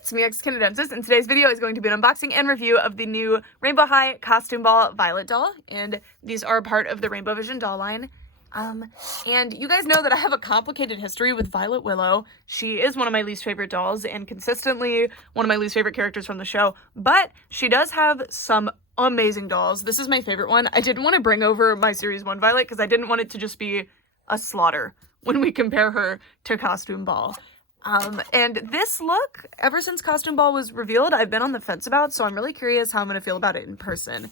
it's me, Canadensis, and today's video is going to be an unboxing and review of the new Rainbow High Costume Ball Violet doll, and these are part of the Rainbow Vision doll line. And you guys know that I have a complicated history with Violet Willow. She is one of my least favorite dolls and consistently one of my least favorite characters from the show, but she does have some amazing dolls. This is my favorite one. I didn't want to bring over my Series 1 Violet because I didn't want it to just be a slaughter when we compare her to Costume Ball. And this look, ever since Costume Ball was revealed, I've been on the fence about, so I'm really curious how I'm going to feel about it in person.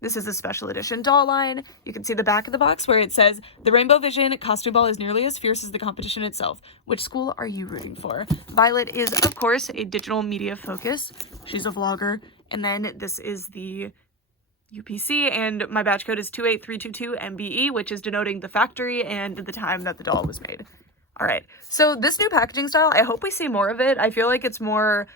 This is a special edition doll line. You can see the back of the box where it says, "The Rainbow Vision Costume Ball is nearly as fierce as the competition itself. Which school are you rooting for?" Violet is, of course, a digital media focus. She's a vlogger. And then this is the UPC, and my batch code is 28322 MBE, which is denoting the factory and the time that the doll was made. All right, so this new packaging style, I hope we see more of it. I feel like it's more,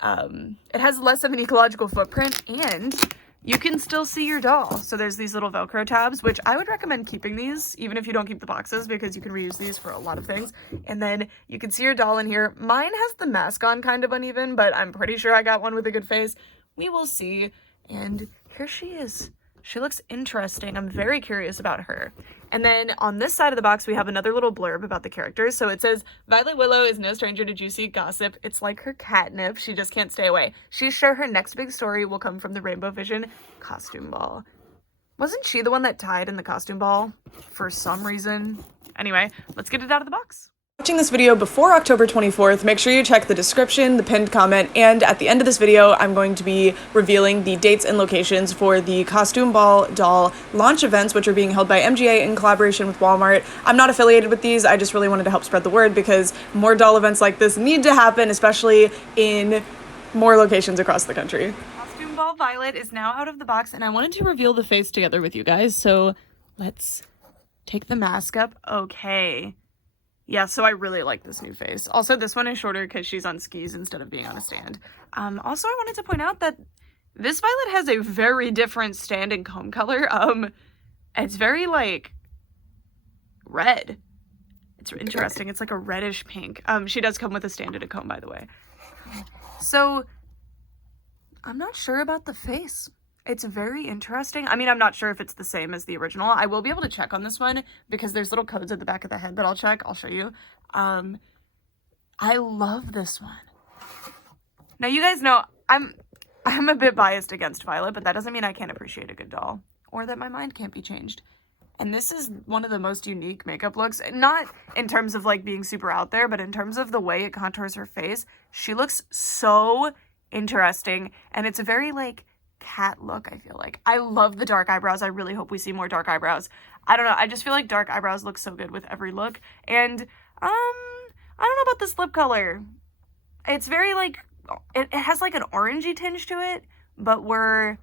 it has less of an ecological footprint, and you can still see your doll. So there's these little Velcro tabs, which I would recommend keeping these, even if you don't keep the boxes, because you can reuse these for a lot of things. And then you can see your doll in here. Mine has the mask on kind of uneven, but I'm pretty sure I got one with a good face. We will see. And here she is. She looks interesting. I'm very curious about her. And then on this side of the box, we have another little blurb about the characters. So it says, "Violet Willow is no stranger to juicy gossip. It's like her catnip. She just can't stay away. She's sure her next big story will come from the Rainbow Vision Costume Ball." Wasn't she the one that died in the Costume Ball for some reason? Anyway, let's get it out of the box. Watching this video before October 24th, make sure you check the description, the pinned comment, and at the end of this video, I'm going to be revealing the dates and locations for the Costume Ball doll launch events, which are being held by MGA in collaboration with Walmart. I'm not affiliated with these, I just really wanted to help spread the word because more doll events like this need to happen, especially in more locations across the country. Costume Ball Violet is now out of the box, and I wanted to reveal the face together with you guys, so let's take the mask up. Okay. Yeah, so I really like this new face. Also, this one is shorter because she's on skis instead of being on a stand. Also, I wanted to point out that this Violet has a very different stand and comb color. It's very, like, red. It's interesting. It's like a reddish pink. She does come with a stand and a comb, by the way. So, I'm not sure about the face. It's very interesting. I mean, I'm not sure if it's the same as the original. I will be able to check on this one because there's little codes at the back of the head that I'll check. I'll show you. I love this one. Now, you guys know I'm a bit biased against Violet, but that doesn't mean I can't appreciate a good doll or that my mind can't be changed. And this is one of the most unique makeup looks, not in terms of like being super out there, but in terms of the way it contours her face. She looks so interesting, and it's a very like cat look, I feel like. I love the dark eyebrows. I really hope we see more dark eyebrows. I don't know. I just feel like dark eyebrows look so good with every look. And, I don't know about this lip color. It's very like, it has like an orangey tinge to it, but we're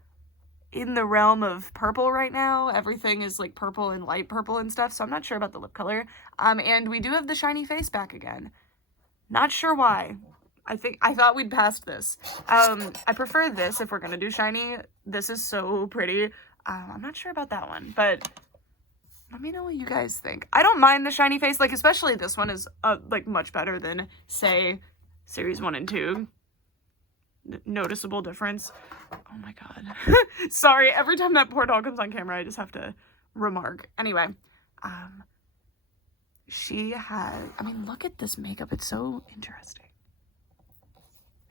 in the realm of purple right now. Everything is like purple and light purple and stuff, so I'm not sure about the lip color. And we do have the shiny face back again. Not sure why. I thought we'd passed this. I prefer this if we're gonna do shiny. This is so pretty. I'm not sure about that one, but let me know what you guys think. I don't mind the shiny face, like especially this one is like much better than say Series 1 and 2. Noticeable difference. Oh my god. Sorry, every time that poor doll comes on camera, I just have to remark. Anyway, she has, I mean, look at this makeup. It's so interesting.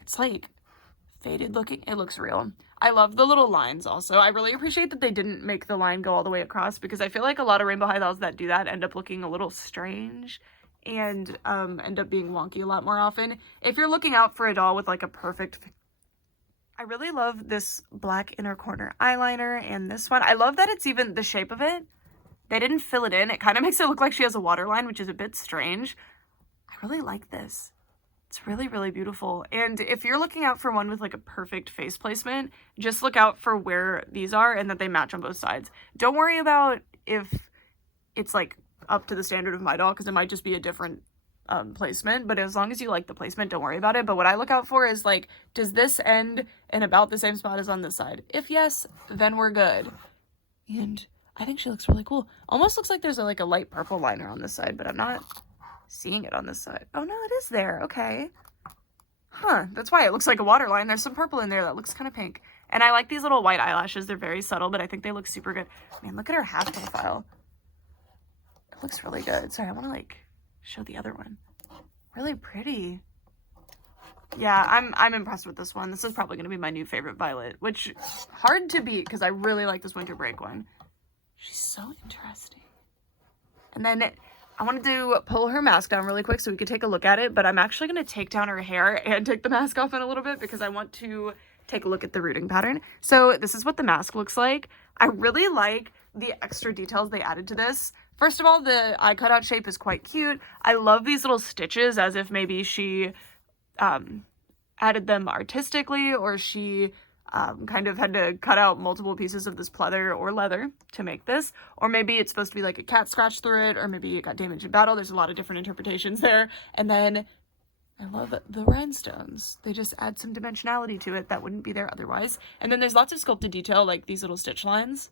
It's like faded looking. It looks real. I love the little lines also. I really appreciate that they didn't make the line go all the way across because I feel like a lot of Rainbow High dolls that do that end up looking a little strange and end up being wonky a lot more often. If you're looking out for a doll with like a perfect... I really love this black inner corner eyeliner and this one. I love that it's even the shape of it. They didn't fill it in. It kind of makes it look like she has a waterline, which is a bit strange. I really like this. It's really, really beautiful. And if you're looking out for one with like a perfect face placement, just look out for where these are and that they match on both sides. Don't worry about if it's like up to the standard of my doll because it might just be a different placement. But as long as you like the placement, don't worry about it. But what I look out for is like, does this end in about the same spot as on this side? If yes, then we're good. And I think she looks really cool. Almost looks like there's like a light purple liner on this side, but I'm not seeing it on this side. Oh no, it is there. Okay. Huh, that's why it looks like a waterline. There's some purple in there that looks kind of pink. And I like these little white eyelashes. They're very subtle, but I think they look super good. Man, look at her half profile. It looks really good. Sorry, I want to like show the other one. Really pretty. Yeah, I'm impressed with this one. This is probably going to be my new favorite Violet, which hard to beat because I really like this winter break one. She's so interesting. And then I wanted to pull her mask down really quick so we could take a look at it, but I'm actually going to take down her hair and take the mask off in a little bit because I want to take a look at the rooting pattern. So this is what the mask looks like. I really like the extra details they added to this. First of all, the eye cutout shape is quite cute. I love these little stitches as if maybe she added them artistically, or she kind of had to cut out multiple pieces of this pleather or leather to make this, or maybe it's supposed to be like a cat scratched through it, or maybe it got damaged in battle. There's a lot of different interpretations there. And then I love the rhinestones. They just add some dimensionality to it that wouldn't be there otherwise. And then there's lots of sculpted detail, like these little stitch lines.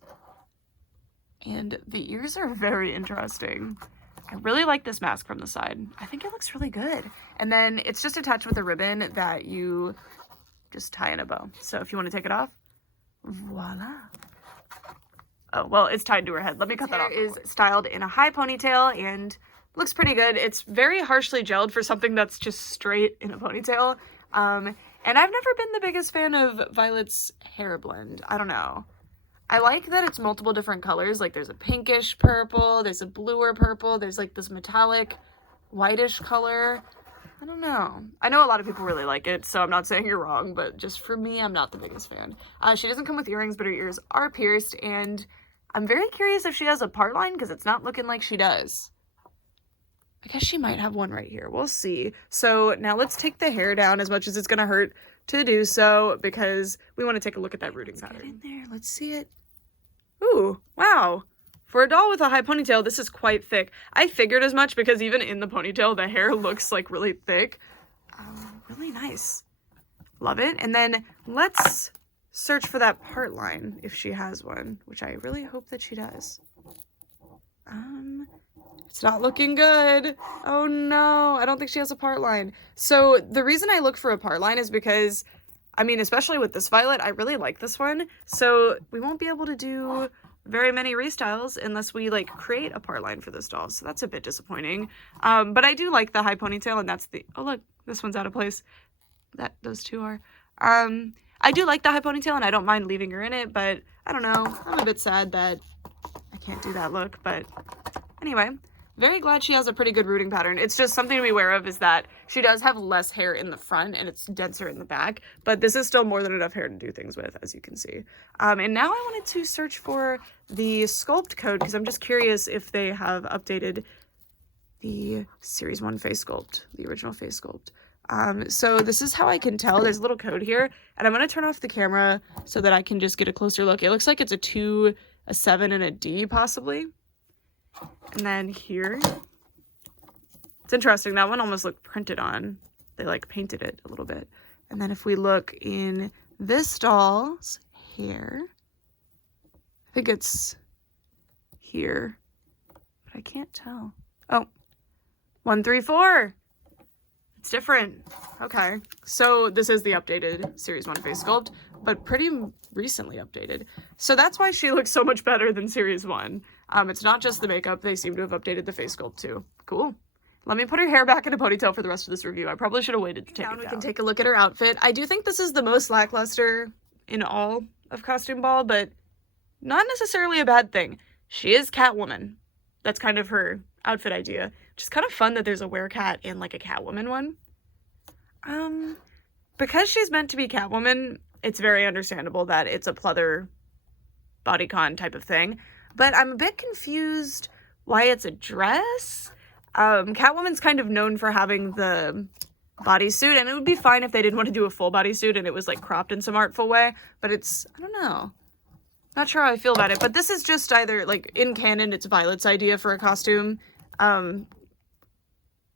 And the ears are very interesting. I really like this mask from the side. I think it looks really good. And then it's just attached with a ribbon that you just tie in a bow. So if you want to take it off, voila. Oh, well, it's tied to her head. Let me cut that off. It is styled in a high ponytail and looks pretty good. It's very harshly gelled for something that's just straight in a ponytail. And I've never been the biggest fan of Violet's hair blend. I don't know. I like that it's multiple different colors. Like there's a pinkish purple, there's a bluer purple, there's like this metallic whitish color. I don't know. I know a lot of people really like it, so I'm not saying you're wrong, but just for me, I'm not the biggest fan. She doesn't come with earrings, but her ears are pierced, and I'm very curious if she has a part line because it's not looking like she does. I guess she might have one right here. We'll see. So now let's take the hair down as much as it's going to hurt to do so because we want to take a look at that rooting pattern. Get in there. Let's see it. Ooh, wow. For a doll with a high ponytail, this is quite thick. I figured as much because even in the ponytail, the hair looks like really thick. Really nice. Love it. And then let's search for that part line if she has one, which I really hope that she does. It's not looking good. Oh no, I don't think she has a part line. So the reason I look for a part line is because, I mean, especially with this Violet, I really like this one. So we won't be able to do very many restyles unless we like create a part line for this doll. So that's a bit disappointing. But I do like the high ponytail, and that's the, oh look, this one's out of place. Those two are. I do like the high ponytail and I don't mind leaving her in it, but I don't know. I'm a bit sad that I can't do that look, but anyway. Very glad she has a pretty good rooting pattern. It's just something to be aware of is that she does have less hair in the front and it's denser in the back, but this is still more than enough hair to do things with, as you can see. And now I wanted to search for the Sculpt Code because I'm just curious if they have updated the Series 1 face sculpt, the original face sculpt. So this is how I can tell. There's a little code here, and I'm going to turn off the camera so that I can just get a closer look. It looks like it's a 2, a 7, and a D possibly. And then here, it's interesting, that one almost looked printed on. They like painted it a little bit. And then if we look in this doll's hair, I think it's here, but I can't tell. Oh, 1, 3, 4. It's different. Okay, so this is the updated Series 1 face sculpt, but pretty recently updated. So that's why she looks so much better than Series 1. It's not just the makeup. They seem to have updated the face sculpt too. Cool. Let me put her hair back in a ponytail for the rest of this review. I probably should have waited to take it down. We can take a look at her outfit. I do think this is the most lackluster in all of Costume Ball, but not necessarily a bad thing. She is Catwoman. That's kind of her outfit idea. Which is kind of fun that there's a werecat and like a Catwoman one. Because she's meant to be Catwoman, it's very understandable that it's a pleather bodycon type of thing. But I'm a bit confused why it's a dress. Catwoman's kind of known for having the bodysuit, and it would be fine if they didn't want to do a full bodysuit and it was like cropped in some artful way, but it's, I don't know. Not sure how I feel about it, but this is just either, like, in canon, it's Violet's idea for a costume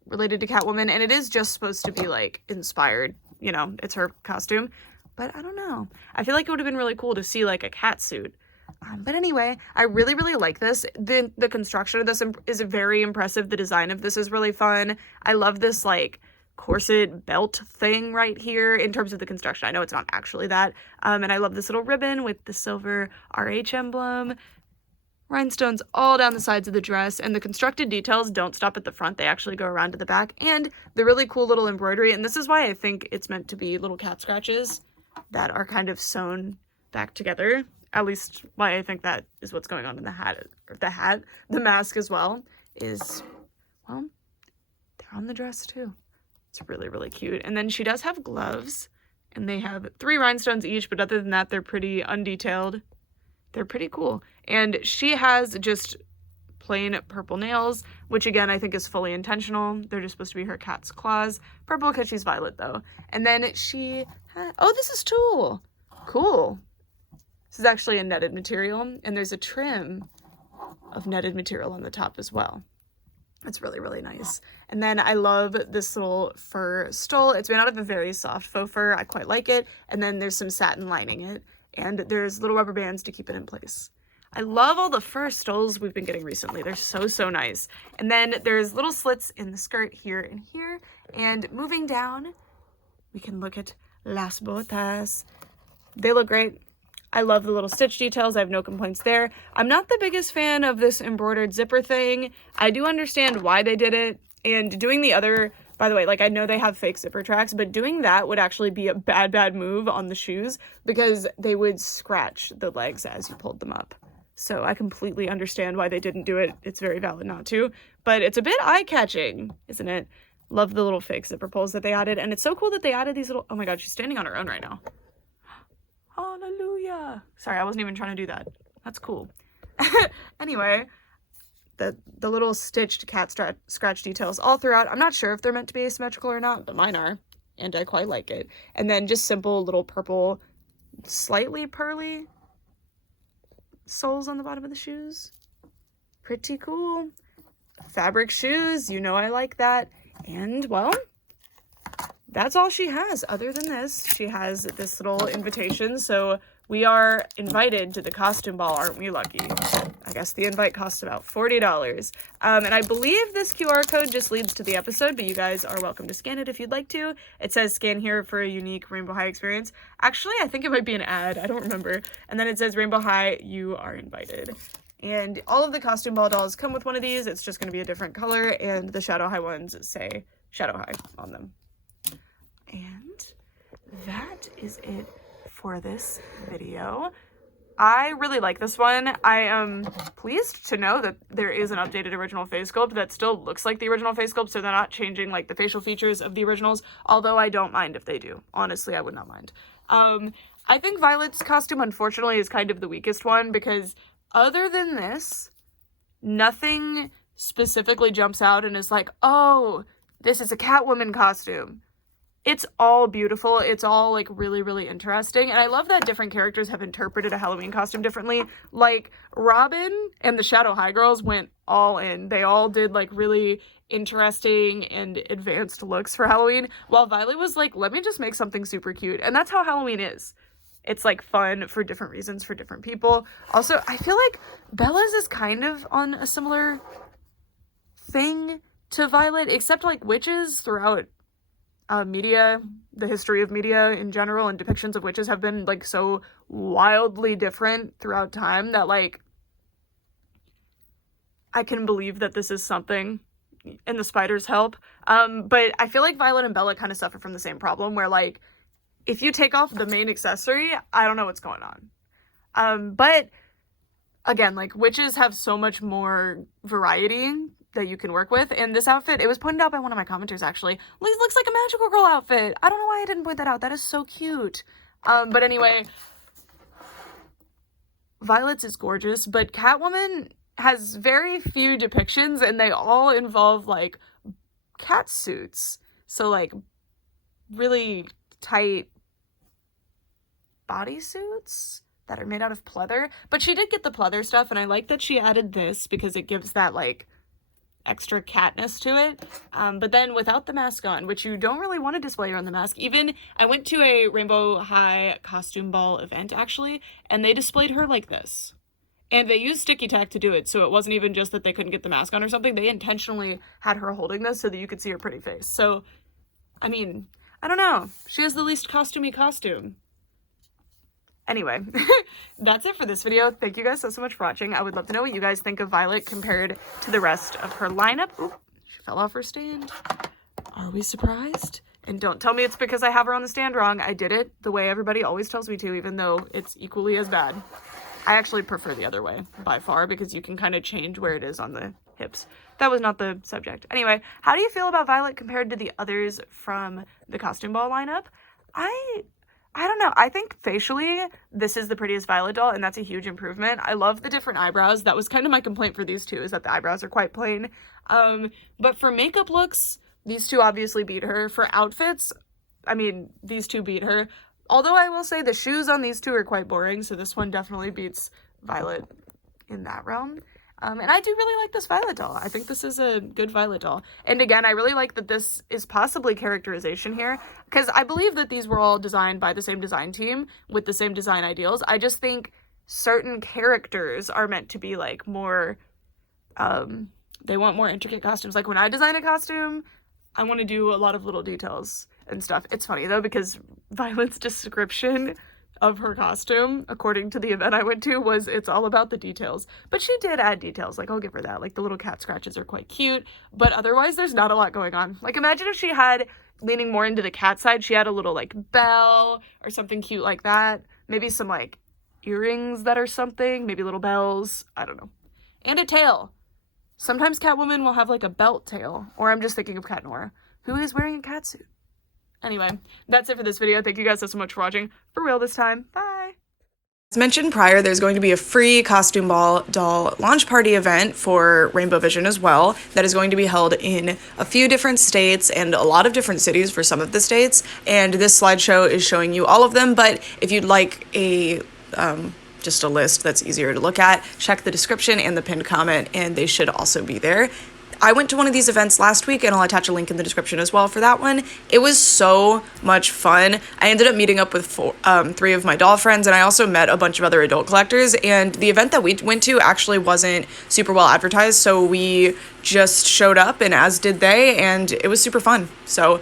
related to Catwoman, and it is just supposed to be, like, inspired, you know, it's her costume, but I don't know. I feel like it would have been really cool to see, like, a cat suit. But anyway, I really, really like this. The construction of this is very impressive. The design of this is really fun. I love this, like, corset belt thing right here in terms of the construction. I know it's not actually that. And I love this little ribbon with the silver RH emblem. Rhinestones all down the sides of the dress, and the constructed details don't stop at the front. They actually go around to the back, and the really cool little embroidery. And this is why I think it's meant to be little cat scratches that are kind of sewn back together. At least why I think that is what's going on in the hat, the mask as well is, well, they're on the dress too. It's really, really cute. And then she does have gloves, and they have 3 rhinestones each, but other than that, they're pretty undetailed. They're pretty cool. And she has just plain purple nails, which again, I think is fully intentional. They're just supposed to be her cat's claws. Purple because she's violet though. And then she, oh, this is tulle. Cool. This is actually a netted material, and there's a trim of netted material on the top as well. It's really, really nice. And then I love this little fur stole. It's made out of a very soft faux fur. I quite like it. And then there's some satin lining it. And there's little rubber bands to keep it in place. I love all the fur stoles we've been getting recently. They're so, so nice. And then there's little slits in the skirt here and here. And moving down, we can look at las botas. They look great. I love the little stitch details. I have no complaints there. I'm not the biggest fan of this embroidered zipper thing. I do understand why they did it. And doing the other, by the way, like I know they have fake zipper tracks, but doing that would actually be a bad move on the shoes because they would scratch the legs as you pulled them up. So I completely understand why they didn't do it. It's very valid not to, but it's a bit eye-catching, isn't it? Love the little fake zipper pulls that they added. And it's so cool that they added these little, oh my God, she's standing on her own right now. Hallelujah. Sorry, I wasn't even trying to do that. That's cool. Anyway, the little stitched cat scratch details all throughout. I'm not sure if they're meant to be asymmetrical or not, but mine are, and I quite like it. And then just simple little purple, slightly pearly soles on the bottom of the shoes. Pretty cool. Fabric shoes, you know I like that. And, well, that's all she has. Other than this, she has this little invitation. So we are invited to the costume ball, aren't we lucky? I guess the invite costs about $40. And I believe this QR code just leads to the episode, but you guys are welcome to scan it if you'd like to. It says scan here for a unique Rainbow High experience. Actually, I think it might be an ad. I don't remember. And then it says Rainbow High, you are invited. And all of the costume ball dolls come with one of these. It's just going to be a different color, and the Shadow High ones say Shadow High on them. And that is it for this video. I really like this one. I am pleased to know that there is an updated original face sculpt that still looks like the original face sculpt, so they're not changing like the facial features of the originals, although I don't mind if they do. Honestly, I would not mind. I think Violet's costume, unfortunately, is kind of the weakest one because other than this, nothing specifically jumps out and is like, oh, this is a Catwoman costume. It's all beautiful. It's all like really, really interesting. And I love that different characters have interpreted a Halloween costume differently. Like Robin and the Shadow High girls went all in. They all did like really interesting and advanced looks for Halloween. While Violet was like, let me just make something super cute. And that's how Halloween is. It's like fun for different reasons for different people. Also, I feel like Bella's is kind of on a similar thing to Violet, except like witches throughout media, the history of media in general, and depictions of witches have been like so wildly different throughout time that like I can believe that this is something and the spiders help. But I feel like Violet and Bella kind of suffer from the same problem where like if you take off the main accessory, I don't know what's going on. But again, like witches have so much more variety that you can work with. And this outfit, it was pointed out by one of my commenters actually. It looks like a magical girl outfit. I don't know why I didn't point that out. That is so cute. But anyway, Violet's is gorgeous, but Catwoman has very few depictions and they all involve like cat suits. So like really tight bodysuits that are made out of pleather. But she did get the pleather stuff, and I like that she added this because it gives that like extra catness to it. But then without the mask on, which you don't really want to display her on the mask. Even I went to a Rainbow High costume ball event actually, and they displayed her like this. And they used sticky tack to do it, so it wasn't even just that they couldn't get the mask on or something. They intentionally had her holding this so that you could see her pretty face. So I mean, I don't know. She has the least costumey costume. Anyway, that's it for this video. Thank you guys so much for watching. I would love to know what you guys think of Violet compared to the rest of her lineup. Oop, she fell off her stand. Are we surprised? And don't tell me it's because I have her on the stand wrong. I did it the way everybody always tells me to, even though it's equally as bad. I actually prefer the other way by far because you can kind of change where it is on the hips. That was not the subject. Anyway, how do you feel about Violet compared to the others from the costume ball lineup? I don't know. I think facially, this is the prettiest Violet doll, and that's a huge improvement. I love the different eyebrows. That was kind of my complaint for these two, is that the eyebrows are quite plain. But for makeup looks, these two obviously beat her. For outfits, I mean, these two beat her. Although I will say the shoes on these two are quite boring, so this one definitely beats Violet in that realm. And I do really like this Violet doll. I think this is a good Violet doll. And again, I really like that this is possibly characterization here, because I believe that these were all designed by the same design team with the same design ideals. I just think certain characters are meant to be like more, they want more intricate costumes. Like when I design a costume, I want to do a lot of little details and stuff. It's funny though, because Violet's description of her costume, according to the event I went to, was it's all about the details. But she did add details, like I'll give her that. Like the little cat scratches are quite cute, but otherwise there's not a lot going on. Like imagine if she had, leaning more into the cat side, she had a little like bell or something cute like that. Maybe some like earrings that are something, maybe little bells, I don't know. And a tail. Sometimes Catwoman will have like a belt tail, or I'm just thinking of Cat Noir, who is wearing a cat suit. Anyway, that's it for this video. Thank you guys so much for watching. For real this time. Bye! As mentioned prior, there's going to be a free costume ball doll launch party event for Rainbow Vision as well that is going to be held in a few different states and a lot of different cities for some of the states. And this slideshow is showing you all of them, but if you'd like a just a list that's easier to look at, check the description and the pinned comment, and they should also be there. I went to one of these events last week, and I'll attach a link in the description as well for that one. It was so much fun. I ended up meeting up with three of my doll friends, and I also met a bunch of other adult collectors, and the event that we went to actually wasn't super well advertised, so we just showed up, and as did they, and it was super fun. So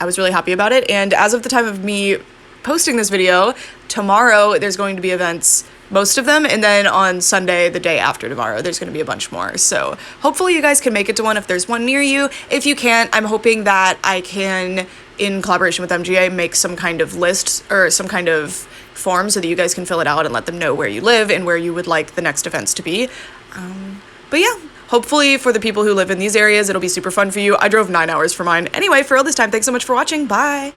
I was really happy about it, and as of the time of me posting this video, tomorrow there's going to be events, most of them, and then on Sunday, the day after tomorrow, there's going to be a bunch more. So hopefully you guys can make it to one if there's one near you. If you can't, I'm hoping that I can, in collaboration with MGA, make some kind of list or some kind of form so that you guys can fill it out and let them know where you live and where you would like the next events to be. But yeah, hopefully for the people who live in these areas, it'll be super fun for you. I drove 9 hours for mine. Anyway, for all this time, thanks so much for watching. Bye!